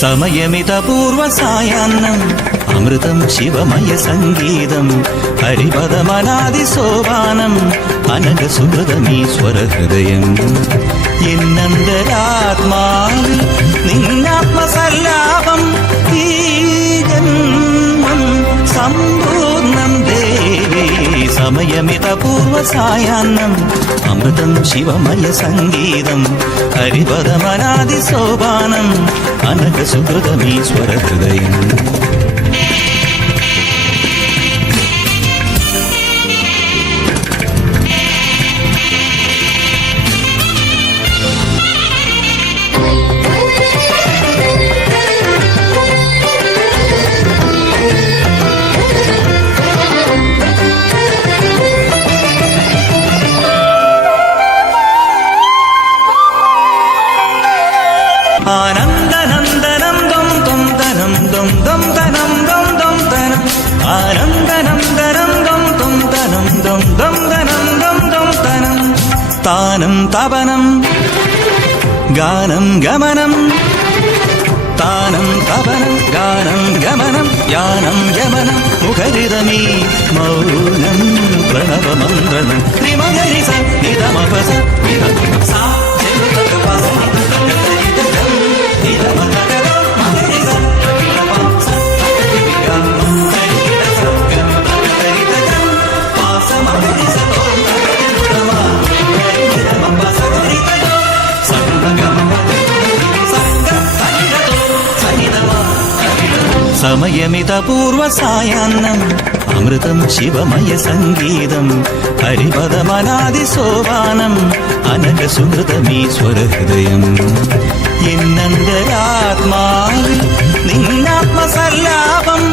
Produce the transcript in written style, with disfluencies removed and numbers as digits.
സമയമിതപൂർവ സായാഹ്നം അമൃതം ശിവമയ സംഗീതം ഹരിപദമനാദി സോപാനം അനഘസുഹൃതമീശ്വര ഹൃദയം എന്നന്തരാത്മാവിൽ നിന്നാത്മസല്ലാപം ഈ ജന്മം സമ്പൂർണം ദേവി സമയമിതപൂർവ സായാഹ്നം അമൃതം ശിവമയ സംഗീതം ഹരിപദമനാദി സോപാനം അനഘസുഹൃതമീശ്വര ഹൃദയം ആനന്ദനന്ദനം ദം ദം തനം ദം ദം തനം ദം ദം തനം ആനന്ദനന്ദനം ദം ദം തനം ദം ദം തനം ദം ദം തനം താനം തപനം ഗാനം ഗമനം താനം തപനം ഗാനം ഗമനം യാനം യമനം മുഖരിതമീ മൗനം പ്രണവമന്ത്രണം ത്രിമകരി സ നിധമപസ നിധമപസ സമയമിതപൂർവ സായാഹ്നം അമൃതം ശിവമയ സംഗീതം ഹരിപദമനാദി സോപാനം അനഘസുഹൃതമീശ്വര ഹൃദയം എന്നന്തരാത്മാവിൽ നിന്നാത്മസല്ലാപം